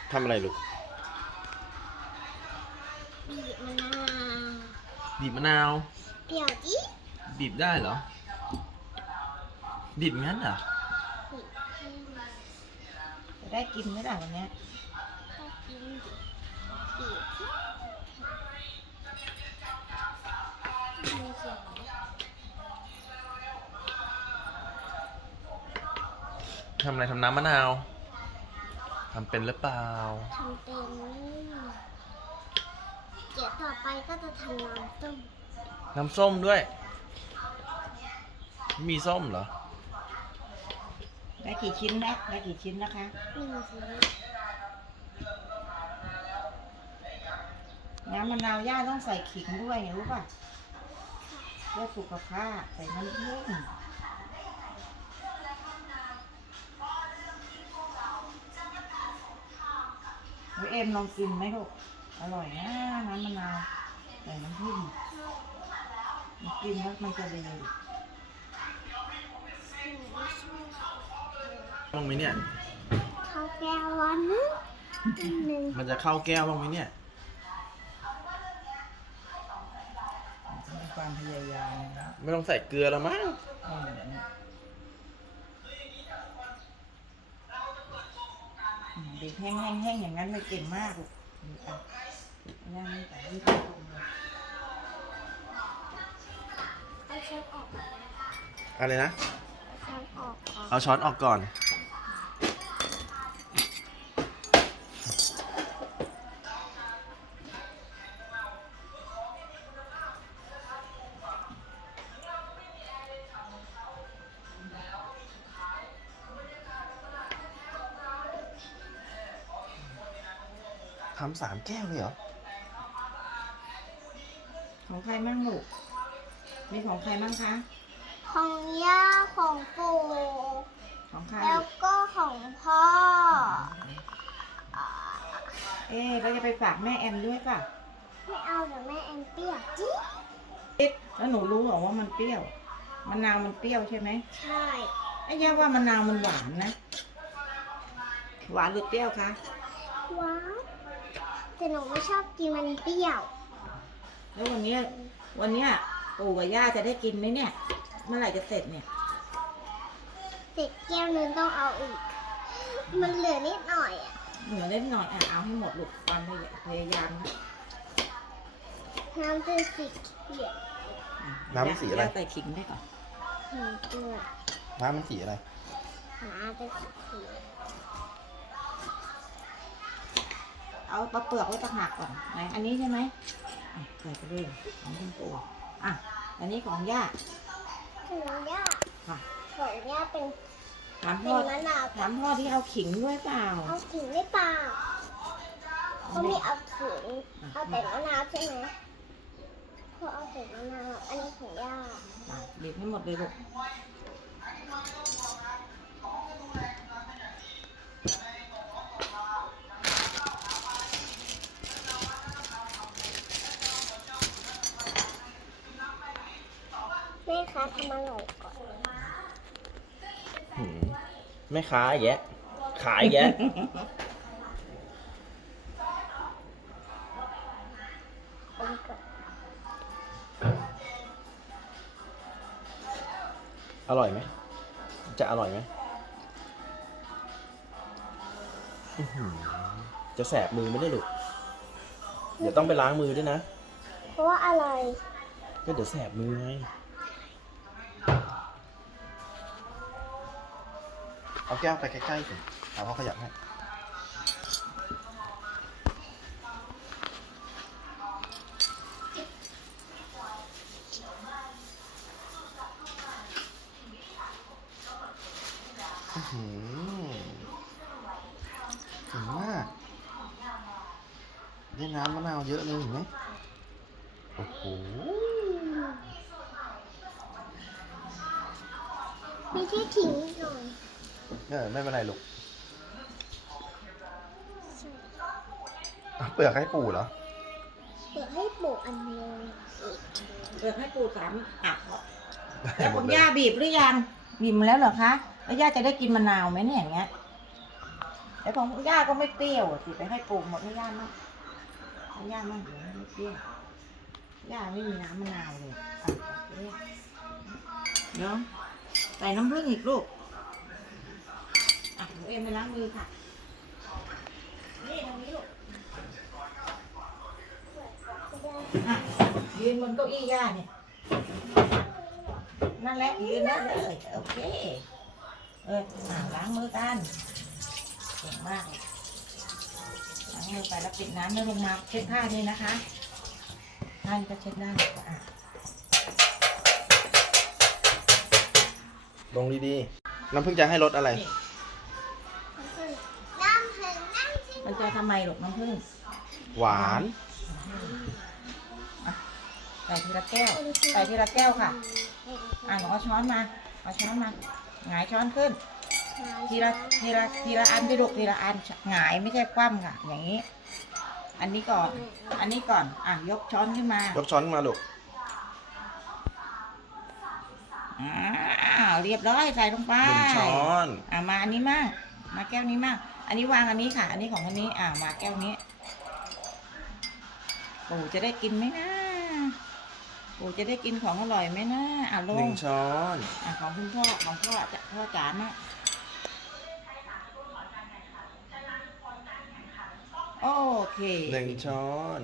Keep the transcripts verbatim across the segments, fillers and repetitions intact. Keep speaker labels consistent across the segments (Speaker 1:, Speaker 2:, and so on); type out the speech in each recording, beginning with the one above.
Speaker 1: ทำอะไรลูก
Speaker 2: บีบมะนาว
Speaker 1: บีบมะนาว
Speaker 2: เปรี้ยวดิ
Speaker 1: บีบได้เหรอบีบงั้นเหรอ
Speaker 2: บีบให้มัน
Speaker 3: จะได้กินไหมล่ะวันเนี้ย
Speaker 2: ก็กินดิบีบที่มีเสียงไหม
Speaker 1: ทำอะไรทำน้ำมะนาวทำเป็นหรือเปล่า
Speaker 2: ทำเป็นเดี๋ยวต่อไปก็จะทำน้ำต้ม
Speaker 1: น้ำส้มด้วยมีส้มเหรอ
Speaker 3: ได้กี่ชิ้นนะได้กี่ชิ้นนะคะ
Speaker 2: หนึ่งชิ้น
Speaker 3: น้ำมะนาวย่าต้องใส่ขิงด้วยรู้ป่ะเพื่อสุขภาพใส่น้ำผึ้งเอ็มลองกินไหมลูกอร่อยนะน้ำมะนาวใส่น้ำผึ้งมันกินแล้วมันจะดี
Speaker 1: บ้างไหมเนี่ย
Speaker 2: ข้าวแก้วร้อนนึงหนึ่ง
Speaker 1: มันจะเข้าแก้วบ้างไหมเนี่ย
Speaker 3: มีความพยายามนะ
Speaker 1: ไม่ต้องใส่เกลือแล้วมั้ง
Speaker 3: เด็กแห้งๆๆอย่างนั้นเลยเก่งมากลูกย่างแต่ที่ตรงเลย
Speaker 2: เอาช้อนออก
Speaker 1: อะไรนะ
Speaker 2: เอาช้อนออกก่อน
Speaker 1: เอาช้อนออกก่อนทำสามแก้วเลยเหรอ
Speaker 3: ของใครมั่งลูกมีของใครมั่งคะ
Speaker 2: ของย่าของปู่
Speaker 3: ของใคร
Speaker 2: แล้วก็ของพ่อ
Speaker 3: เอ๊ะเราจะไปฝากแม่แอมด้วยป่ะ
Speaker 2: ไม่เอาเดี๋ยวแม่แอนเปรี้ยวจิ
Speaker 3: แล้วหนูรู้เหรอว่ามันเปรี้ยวมะนาวมันเปรี้ยวใช่ไหม
Speaker 2: ใช่
Speaker 3: ไอ้ย่าว่ามะนาวมันหวานนะหวานหรือเปรี้ยวคะ
Speaker 2: หวานแต่หนูไม่ชอบกินมันเปรี้ยว
Speaker 3: แล้ววันนี้วันนี้ปู่กับย่าจะได้กินไหมเนี่ยเมื่อไหร่จะเสร็จเนี่ย
Speaker 2: เสร็จแก้วนึงต้องเอาอีกมันเหลือนิดหน่อยอ่ะ
Speaker 3: เหลือเล็กหน่อยอ่ะเอาให้หมดลูกความพยายามนะ
Speaker 2: น้ำจะสีเขียว
Speaker 1: น้ำสีอะไร
Speaker 3: ใส่ขิงได้ก่อน
Speaker 2: น้ำเกลือ
Speaker 1: น้ำมันสีอะไร
Speaker 2: น้ำเป็นสีเขียว
Speaker 3: เอาปลาเปลือกไว้ต่างหากก่อนไหนอันนี้ใช่ไหมใส่ไปเลยของคุณปู่อ่ะอันนี้ของย่า
Speaker 2: ของย่า
Speaker 3: ค่ะ
Speaker 2: ของย่าเป็น
Speaker 3: ถาม
Speaker 2: เป็
Speaker 3: พ่อน
Speaker 2: มะนาว
Speaker 3: ถามพ่อที่เอาขิงด้วยเปล่า
Speaker 2: เอาขิงได้เปล่าเขาไม่เอาขิงเอาแต่มะนาวใช่ไหมเขาเอาแต่มะนาวอันนี้ของย่า
Speaker 3: บีบให้หมดเลยลูก
Speaker 2: แม่คะทำอร่อยก่อน
Speaker 1: แม่ค้าแยะขายแยะอร่อยไหมจะอร่อยไหมจะแสบมือไม่ได้หรอกเดี๋ยวต้องไปล้างมือด้วยนะ
Speaker 2: เพราะว่าอะไร
Speaker 1: ก็เดี๋ยวแสบมือไงเอาแก้วไปใกล้ๆสิเอาเขาขยับให้หืมถึงมากได้น้ำมะนาวเยอะเลยเห็นไหมโอ้โห
Speaker 2: มีที่ทิ้งหน่อย
Speaker 1: เออไม่เป็นไรลูกเปลือกให้ปู่เหรอ
Speaker 2: เปลือกให้ปู่อันเดียว
Speaker 3: เปลือกให้ปู่สามอ่ะแล้วคุณย่าบีบหรือยังบีบมาแล้วเหรอคะแล้วย่าจะได้กินมะนาวไหมเนี่ยอย่างเงี้ยแต่ของย่าก็ไม่เปรี้ยวสิไปให้ปลูกหมดให้ย่ามั่งให้ย่ามั่งเดี๋ยวไม่เปรี้ยวย่าไม่มีน้ำมะนาวเลยอ่ะโอเคเนาะใส่น้ำผึ้งอีกลูกอ่ะหนูเอ็มไปล้างมือค่ะนี่ตรงนี้ลูกอ่ะยืนบนเก้าอี้ย่าเนี่ยนั่นแหละยืนนั่นเลยโอเคเอออ่ะล้างมือกันเก่งมากเลยล้างมือไปแล้วปิดน้ำแล้วลงมาเช็ดผ้านี่นะคะผ้านี่ก็เช็ดได้อ่ะ
Speaker 1: ลงดีๆ น้ำพึ่งจะให้รสอะไร
Speaker 3: นี่
Speaker 2: น้ำผึ้งน้ำผึ้ง
Speaker 3: มันจะทำไมหรอกน้ำผึ้ง
Speaker 1: หวาน
Speaker 3: อ่ะใส่ทีละแก้วใส่ทีละแก้วค่ะอ่ะหนูเอาช้อนมาเอาช้อนมาหงายช้อนขึ้น ทีละทีละทีละอันที่ลูกทีละอันหงายไม่ใช่คว่ำค่ะ อย่างนี้ อันนี้ก่อน อันนี้ก่อนอ่ะยกช้อนขึ้นมาย
Speaker 1: กช้อนขึ้นมาลูก
Speaker 3: อ้าวเรียบร้อยใส่ลงไป
Speaker 1: หนึ่งช้อน
Speaker 3: อ่ะมาอันนี้มั่งมาแก้วนี้มั่งอันนี้วางอันนี้ค่ะ อันนี้ของอันนี้อ่ะมาแก้วนี้ปู่จะได้กินไหมนะปู่จะได้กินของอร่อยไหมนะอ่ะล
Speaker 1: หนึ่
Speaker 3: ง
Speaker 1: งช้อน
Speaker 3: อ่ะของคุณพ่อของพ่อจะพ่อจ๋านะโอเค
Speaker 1: หนึ่งช้อน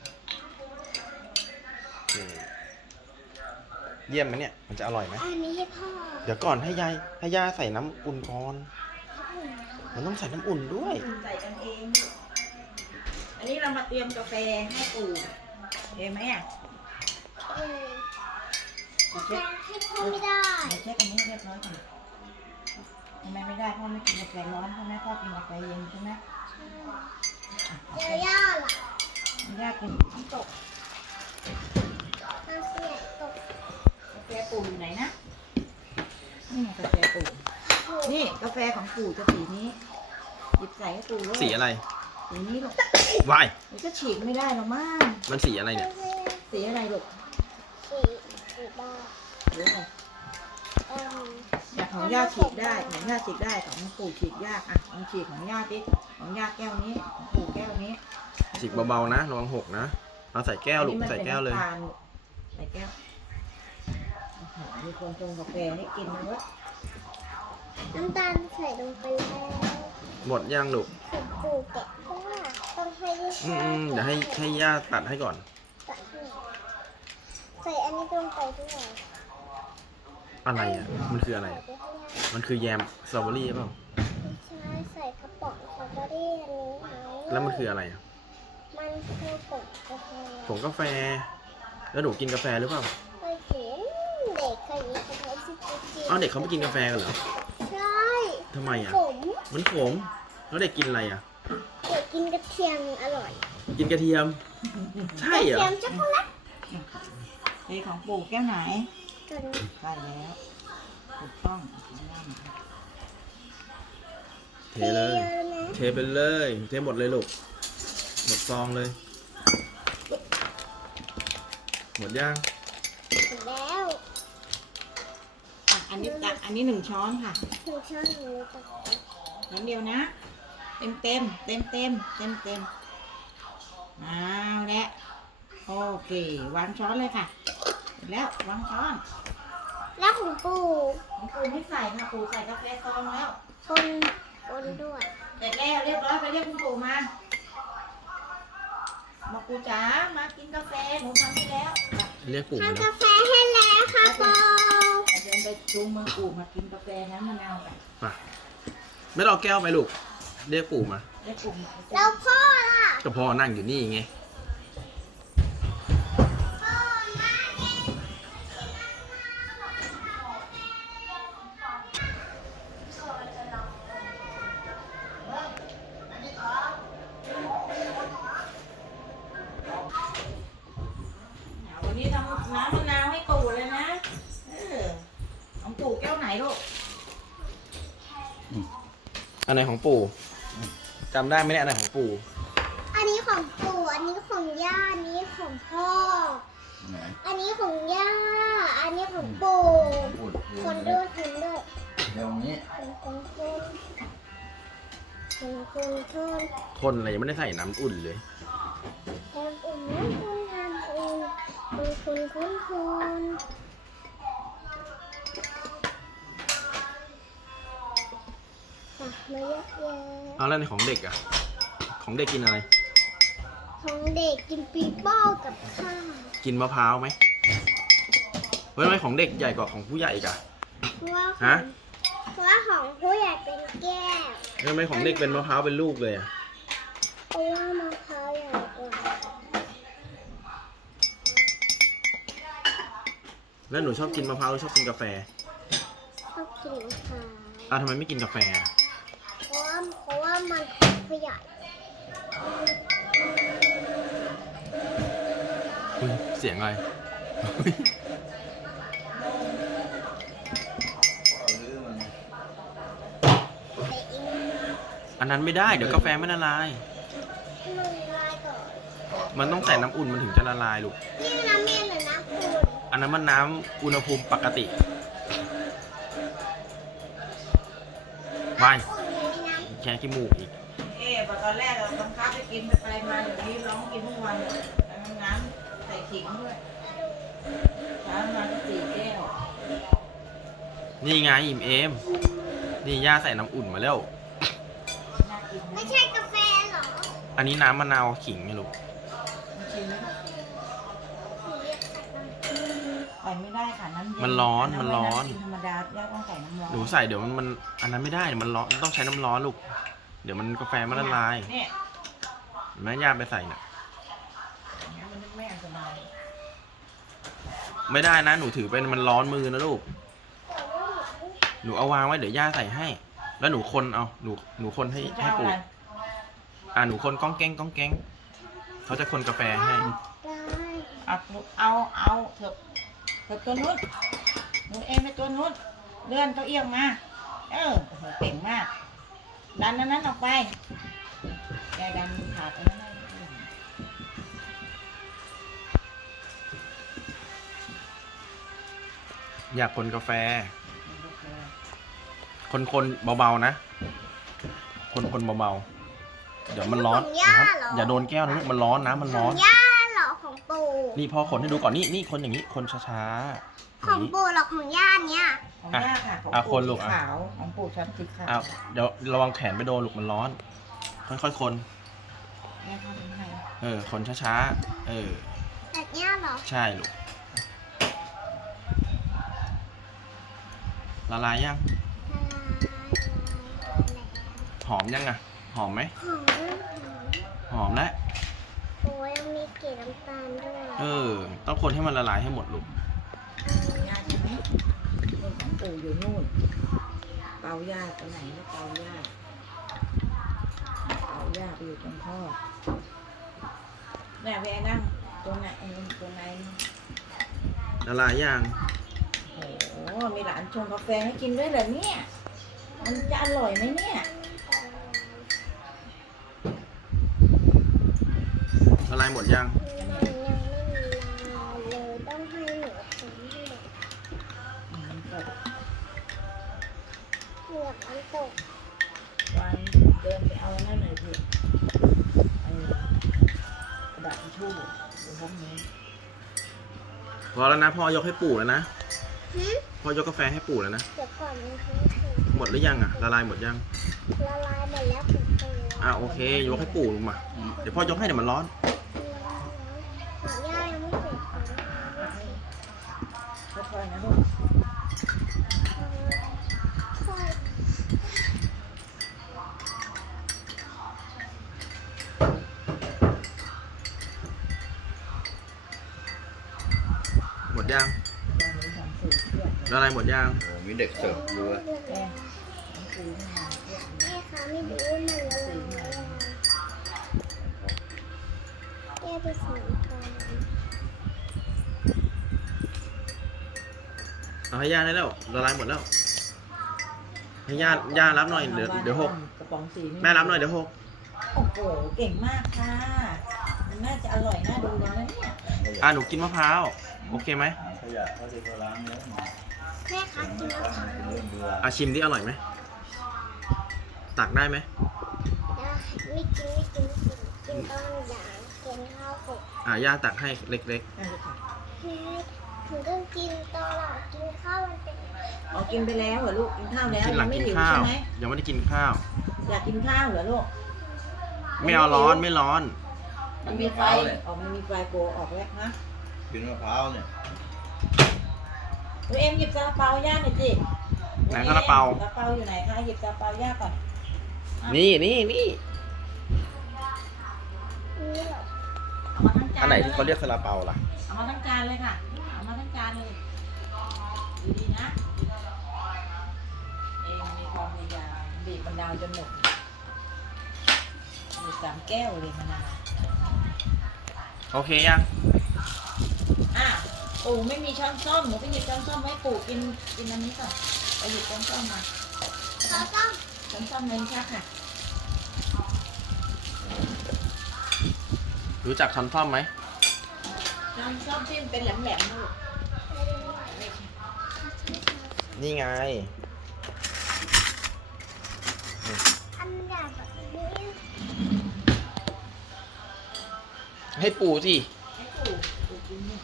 Speaker 1: โอเคเยี่ยมไหมเนี่ย มันจะอร่อยไหม
Speaker 2: อันนี้ให้พ่อ
Speaker 1: เดี๋ยวก่อนให้ยายให้ย่าใส่น้ำอุ่นก่อน มันต้องใส่น้ำอุ่นด้วย
Speaker 3: ใส่กันเอง อันนี้เรามาเตรียมกาแฟให้ปู่เห็นไหมอ่ะ
Speaker 2: เออ
Speaker 3: มา
Speaker 2: แฟ
Speaker 3: เช็คน
Speaker 2: ให้พ่อไม่ได้
Speaker 3: มาเช็คอันนี้เรียบร้อยก่อนทำไมไม่ได้พ่อไม่กินกาแฟร้อนใช่ไหมพ่อกินกาแฟเย็นใช่ไหม
Speaker 2: เดี๋ยวย่าล่ะ
Speaker 3: ไม่ได้กินน้ำตก
Speaker 2: น้ำเสียตก
Speaker 3: กาแฟปู่อยู่ไหนนะนี่ไงกาแฟปู่นี่กาแฟของปู่จะสีนี้หยิบใส่ให้ปู่เลย
Speaker 1: สีอะไร
Speaker 3: สีนี้ลูก
Speaker 1: วาย
Speaker 3: มันก็ฉีกไม่ได้หรอกมั้ง
Speaker 1: มันสีอะไรเนี่ย
Speaker 3: สีอะไรลูก
Speaker 2: สีสีบ้า
Speaker 3: หรืออะไร
Speaker 2: เอิ่ม
Speaker 3: อยากของย่าฉีกได้ของย่าฉีกได้ของปู่ฉีกยากอ่ะลองฉีกของย่าดิของย่าแก้วนี้ของปู่แก้วนี้
Speaker 1: ฉีกเบาๆนะระวังหกนะ เอาใส่แก้วลูก
Speaker 3: อันนี้มัน
Speaker 1: ใส่แก้วเลย
Speaker 3: ป็นน้ำตาลูกใส่แก้วโอ้โหมีคนชงกาแฟให้กินนะเวะ
Speaker 2: น้ำตาลใส่ลงไปแล้ว
Speaker 1: หมดย่างลูก
Speaker 2: ถึงปูแกะเพราะว่าต้องให้ลูก
Speaker 1: อืมๆเดี๋ยวให้ให้ย่าตัดให้ก่อน
Speaker 2: ตัดให้ใส่อันนี้ลงไปด้วย
Speaker 1: อะไรอ่ะ มันคืออะไร
Speaker 2: ใส่
Speaker 1: อะ
Speaker 2: ไปข้างล่าง
Speaker 1: มันคือแยมสตรอเบอรี่เปล่า
Speaker 2: ใช่ใส่กระป๋องสตรอเบอรี่อันนี้ไหม
Speaker 1: แล้วมันคืออะไรอ่ะ
Speaker 2: มันคือผงกาแฟ
Speaker 1: ผงกาแฟ แล้วหนูกินกาแฟหรือเปล่า
Speaker 2: เคยเห็นเด็กเคยมีกาแฟซิกิน
Speaker 1: เอ้าเด็กเขาไม่กินกาแฟกันเหรอ
Speaker 2: ใช่
Speaker 1: ทำไมอ่ะ
Speaker 2: ผม
Speaker 1: มันขม แล้วเด็กกินอะไรอ่ะ
Speaker 2: เด็กกินกระเทียมอร่อย
Speaker 1: กินกระเทียม ใช่
Speaker 2: กระ
Speaker 1: เหรอ
Speaker 2: เทียมช็อกโกแลต
Speaker 3: เทของปู่แก้วไหน
Speaker 2: ตัวนี้
Speaker 3: ใช่แล้วถูกต้องของย่ามา
Speaker 1: เทเลย
Speaker 2: เยอะนะ
Speaker 1: เทไปเลย เทหมดเลยลูก หมดซองเลย หมดย่าง
Speaker 2: หมดแล้ว
Speaker 3: อ่ะอันนี้ตักอันนี้หนึ่งช้อนค่ะ
Speaker 2: หนึ่งช้อนหนึ่งตัก
Speaker 3: ช้อนเดียวนะ เต็มเต็มเต็มเต็มเต็มเต็มเอาละโอเควางช้อนเลยค่ะเสร็จแล้ววางช้อน
Speaker 2: แล้วของปู่
Speaker 3: ของปู่ไม่ใส่ค่ะปู่ใส่กาแฟซองแล้ว
Speaker 2: คนคนด้วย
Speaker 3: เสร็จแล้วเรียบร้อยไปเรียกคุณปู่มาบอกปู่จ๋ามากินกาแฟหนูทำให้แล้วอ่ะ
Speaker 1: เรียกปู่มา
Speaker 2: ทำ
Speaker 1: นะ
Speaker 2: กาแฟให้แล้วค่ะปู่
Speaker 3: เดินไปจูงมือปู่มากินกาแฟน้ำมะนาวกัน
Speaker 1: มาไม่ต้องเอาแก้วไปลูก เรียกปู่มา
Speaker 3: เรียกปู่มา
Speaker 2: แล้วพ่อล่ะ
Speaker 1: ก็พ่อนั่งอยู่นี่ไง
Speaker 2: พ่อมาเอง
Speaker 3: วันนี้ทำน้ำมะนาวให้ปู่เลยนะเออของปู่แก้วไหนลูก
Speaker 1: อันไหนของปู่จำได้ไหมเนี่ยอันไหนของปู่
Speaker 2: อันนี้ของปู่อันนี้ของย่าอันนี้ของพ่อ อันนี้ของย่า อันนี้ของปู่ คนด้วยคนด้วย
Speaker 4: เดี๋ยวนี้
Speaker 2: คนคนคนคนคนคน
Speaker 1: คนอะไรยังไม่ได้ใส่น้ำอุ่นเลย
Speaker 2: น้ำอุ่นน้ำอุ่นน้ำอุ่นคนคนคนคนตักมาเยอะแยะ
Speaker 1: เอาแล้วในของเด็กอะของเด็กกินอะไร
Speaker 2: ของเด็กกินปีโป้กับข้าว
Speaker 1: กินมะพร้าวไหมเฮ้ยทำไมของเด็กใหญ่กว่าของผู้ใหญ่อีกอะ
Speaker 2: เพราะว่าขอ
Speaker 1: ฮะ
Speaker 2: งเพราะว่าของผู้ใหญ่เป็นแก้ว
Speaker 1: ทำไมของเด็กเป็นมะพร้าวเป็นลูกเลยอะ
Speaker 2: เพราะว่ามะพร้าวใหญ่กว่า
Speaker 1: แล้วหนูชอบกินมะพร้าวหรือชอบกินกาแฟ
Speaker 2: ชอบกินมะพร้าว
Speaker 1: อ่ะทำไมไม่กินกาแฟอะ
Speaker 2: เพราะว่าเพราะว่ามันของผู้ใหญ่
Speaker 1: อุ๊ยเสียงอะไร
Speaker 2: แต่อิง
Speaker 1: อันนั้นไม่ได้เดี๋ยวกาแฟไม่ละลาย
Speaker 2: ให้มันละลายก่อน
Speaker 1: มันต้องใส่น้ำอุ่นมันถึงจะละลายลูก
Speaker 2: นี่น้ำเย็นหรือน้ำอุ่น
Speaker 1: อันนั้นมันน้ำอุณหภูมิปกติไป
Speaker 2: อุ่นอยู่ในน้ำ
Speaker 1: แค่ขี้มูกอีก
Speaker 3: เอ๊ะพอตอนแรกเราบังคับให้กินไปไปมาเดี๋ยวนี้ร้องกินทุกวันเลยแล้วน้ำใส่ขิงด้วยน้ำมาก็สี่แก้ว
Speaker 1: นี่ไงอิ่มเอม นี่ย่าใส่น้ำอุ่นมาแล้ว
Speaker 3: น่ากินไหม
Speaker 2: ไม่ใช่กาแฟเหรอ
Speaker 1: อันนี้น้ำมะนาวขิงไงลูก
Speaker 3: มาชิมไหม
Speaker 2: หนูเรียกใส่น้ำ
Speaker 3: ใส่ไม่ได้ค่ะน้ำเย็น
Speaker 1: มันร้อนมันร้อน
Speaker 3: ำกินธรรมดาย่าต้องใส่น้ำร้อน
Speaker 1: หนูใส่เดี๋ยวมันมันอันนั้นไม่ได้มันร้อนต้องใช้น้ำร้อนลูก เดี๋ยวมันกาแฟมันละลาย
Speaker 3: เนี่ย
Speaker 1: เห็นไหมย่าไปใส่น่ะ
Speaker 3: อย่างเงี้ยมันไม่อันตราย
Speaker 1: ไม่ได้นะหนูถือเป็นมันร้อนมือนะลูก
Speaker 2: แต่ว่าหนู
Speaker 1: หนูเอาวางไว้เดี๋ยวย่าใส่ให้ แล้วหนูคนเอาหนูหนูคนให้ให้ปู่อ่าหนูคนก้องแก้งก้องแก้งเขาจะคนกาแฟให้
Speaker 2: ได้
Speaker 3: เอาเอาเอาเถอะเถอะตัวนู้นหนูเองไปตัวนู้นเลื่อนตัวเอียงมา เออโอ้โหเก่งมาก ดันนั้นนั้นออกไปแกดันขาดอันนั้นได้
Speaker 1: อยากคนกาแฟ คนคนเบาๆนะ คนคนเบาๆ เดี๋ยวมันร้อนนะครับอย่าโดนแก้วนะลูกมันร้อนนะมัน
Speaker 2: ข
Speaker 1: ร้
Speaker 2: อ
Speaker 1: อง น
Speaker 2: ย่าเหรอของปู่
Speaker 1: นี่พ่อคนให้ดูก่อนนี่นี่คนอย่างนี้คนช้าๆอ
Speaker 2: ขอย่าง
Speaker 1: นี้
Speaker 2: ปู่เหรอของย่าเนี่ย
Speaker 3: ของย่าค่ะของ
Speaker 1: อ่ะค
Speaker 3: ปู่
Speaker 1: นลู
Speaker 3: สี
Speaker 1: กอ่ะ
Speaker 3: ขาวของปู่ชั้นสีขาว
Speaker 1: อ้าวเดี๋ยวระวังแขนไปโดนลูกมันร้อน ค่อยๆคน
Speaker 3: แม่ทำยังไง
Speaker 1: เออ คนช้าๆ เออ
Speaker 2: แบบเนี้ยเหรอ
Speaker 1: ใช่ลูก ละลายยัง หอมยังอะหอมไหม
Speaker 2: หอมหอม
Speaker 1: หอมแล้ว
Speaker 2: โอ้ยยังมีกลิ่นน้ำตาลด้วย
Speaker 1: เออ ต้องคนให้มันละลายให้หมดลูก
Speaker 3: ย่าใช่ไหมนู่นของปู่อยู่นู่นเปาย่าไปไหนแล้วเปาย่าเปาย่าไปอยู่ตรงพ่อแม่ไปนั่งตรงไหนเออตรงไหน
Speaker 1: ละลายยัง
Speaker 3: โอ้โหมีหลานชงกาแฟให้กินด้วยเหรอเนี่ย มันจะอร่อยไหมเนี่ย
Speaker 1: ละลายหมดยัง
Speaker 2: มันยังไม่มีลายเลยต้องให้หนูทำให้หมด
Speaker 3: อืมก็
Speaker 2: เหลือกมันตก
Speaker 3: วันเดินไปเอานั่นหน่อยสิเออกระดาษทิชชู่อยู่ห้องนี้
Speaker 1: พอแล้วนะพ่อยกให้ปู่แล้วนะ
Speaker 2: หึ
Speaker 1: พ่อยกกาแฟให้ปู่แล้วนะ
Speaker 2: เดี๋ยวก่อนนะคะ
Speaker 1: หมดหรือยังอะละลายหมดยัง
Speaker 2: ละลายหมดแล้วของปู่
Speaker 1: อ่ะโอเค ยกให้ปู่ลงมา เดี๋ยวพ่อยกให้เดี๋ยวมันร้อน
Speaker 2: ของย่ายังไม่เสร็จค่ะ
Speaker 3: ค่อยๆนะลูก
Speaker 2: ค่อย
Speaker 1: หมดยัง
Speaker 3: ยังมีหนังสือเทียบ
Speaker 1: ละลายหมดยัง
Speaker 4: โอ้มีเด็กเสิร์ฟด้วย
Speaker 3: แม่หนังสือมาเทียบ
Speaker 2: แม่คะไม่ดูว่ามันละลายไหมแก้ไปสองตอน
Speaker 1: เอาให้ย่าได้แล้วละลายหมดแล้ว ให้ย่าย่ารับหน่อยเดี๋ยวเดี๋ยวหก
Speaker 3: กระป๋องสีนี่
Speaker 1: แม่รับหน่อยเดี๋ยวหก
Speaker 3: โอ้โห เก่งมากค่ะ มันน่าจะอร่อยน่าดูแล้วนะเนี่ย
Speaker 1: อ่ะหนูกินมะพร้าว โอเคไหม
Speaker 4: ขยะเขาจะเขาล้างแล้วมา
Speaker 2: แม่คะกินมะพร้าว
Speaker 4: เรื่องเบื่อ
Speaker 1: อ่ะชิมที่อร่อยไหม ตักได้ไหม
Speaker 2: ไนตอนหลังกินข้าวเสร็จ
Speaker 1: อ่ะย่าตักให้เล็ก
Speaker 3: ได้เลยค่ะ
Speaker 2: แม่ถึงต้องกินตอนหลังกินข้าวมันเป็น
Speaker 3: อ๋อกินไปแล้วเหรอลูกกินข้าวแล้ว
Speaker 1: ๆกินหลั
Speaker 3: ยัง งไม่
Speaker 1: กิน
Speaker 3: หิว
Speaker 1: ข้า
Speaker 3: ใช่
Speaker 1: ว
Speaker 3: ไหม
Speaker 1: ยังไม่ได้กินข้าว
Speaker 3: อยากกินข้าวเหรอลูก
Speaker 1: ไม่เอาร้อนไม่ร้อน
Speaker 3: มันมีไฟออกมันมีไฟโกออกแล้วนะ
Speaker 4: กินมะพร้าวเนี่ย
Speaker 3: ตัวเอ็มหยิบซาลาเปาย่าหน่อยสิ
Speaker 1: ไหนซาลาเปา
Speaker 3: ซาลาเปาอยู่ไหนคะหยิบซาลาเปาย่าก่อน
Speaker 1: นี่นี่นี่
Speaker 2: นี่เหรอ
Speaker 3: เอามาทั้งจาน
Speaker 1: อันไหน
Speaker 3: ล
Speaker 1: ที่เขาเรียกซาลาเปาล่ะ
Speaker 3: เอามาทั้งจานเลยค่ะเอามาทั้งจานเลยดีๆนะเองมีความพยายามบีบมะนาวจนหมดบีบสามแก้วเลยมะนาว
Speaker 1: โอเคยัง
Speaker 3: อ่ะปู่ไม่มีช้อนส้อมหนูไปหยิบช้อนส้อมให้ปู่กินกินอันนี้ก่อนไปหยิบช้อนส้อมมา
Speaker 2: เขาต้อง
Speaker 3: ช้อนส้อมเลยค่ะค่ะ
Speaker 1: รู้จักช้อนซ่อมไหม
Speaker 3: ช้อนส้อมที่มันเป็นแหลมๆลูก
Speaker 1: นี่ไง
Speaker 2: อันใหญ่แบบนี้
Speaker 1: ให้ปูสิ
Speaker 3: ให้ปู่ปู่กินนี่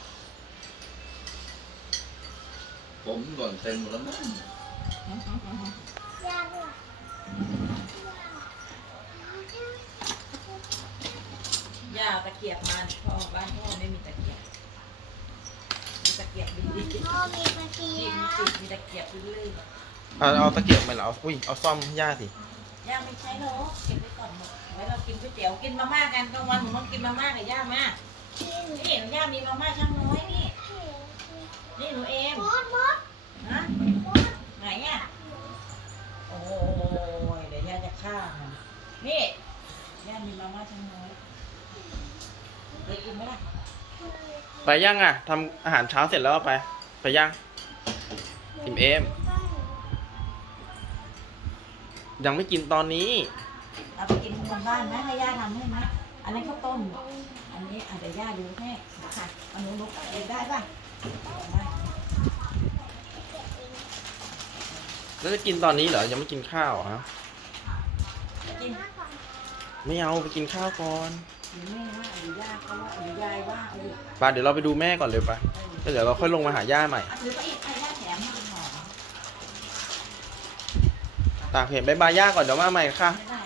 Speaker 4: ผมก่อนเต็มหมดแล้วมั้ง
Speaker 2: ยากเลย
Speaker 3: ย่าเอาตะเกียบมาพ่อบ้านพ่อไม่มีตะเกียบมีตะเกียบดีๆกิน
Speaker 2: พ่อมีกระเทีย
Speaker 3: มี
Speaker 2: ม
Speaker 3: จิบมีตะเกียบเรื่อย
Speaker 1: เอาเอาตะเกียบมาเหรอเอาอุ้ยเอาซ่อมให้ย่าสิ
Speaker 3: ๆย่าไม่ใช้หรอกเก็บไว้ก่อนหมดไว้เรากินก๋วยเตี๋ยวกินมาม่ากันกลางวันหนูต้องกินมาม่ากับย่ามานี่หนูย่ามีมาม่าช่างน้อยนี่นี่หนูเอม
Speaker 2: มดมด
Speaker 3: นะ
Speaker 2: มด
Speaker 3: ไหนอ่ะโอ้ยเดี๋ยวย่าจะฆ่ามันนี่ย่ามีมาม่าช่างน้อยไปกินไหมล่ะ
Speaker 1: ไปย่างอ่ะทำอาหารเช้าเสร็จแล้วเอาไป ไปย่างทิมเอม ยังไม่กินตอนนี้
Speaker 3: เอาไปกินบนบ้านไหมให้ย่าทำให้ไหมอันนี้นข้าวต้ม อันนี้อ่ะเดี๋ยวย่าดูให้ค่ะเอาหนูลุกเองได้ป่ะได้
Speaker 1: แล้วจะกินตอนนี้เหรอ ยังไม่กินข้าวเหรอฮะ
Speaker 3: กิน
Speaker 1: ไม่เอาไปกินข้าวก่อน
Speaker 3: หรือแม่ว่าหรือย่าเขาว่าหรือยายว่าเอาดิ
Speaker 1: ไปเดี๋ยวเราไปดูแม่ก่อนเลยไปแล้วเดี๋ยวเราค่อยลงมาหาย่าใหม่
Speaker 3: เอาถือไปอีกไปย่าแถมให้กินหอม
Speaker 1: ตากเห็นบายบายย่าก่อนเดี๋ยวมาใหม่ค่ะ
Speaker 3: ไม่ได้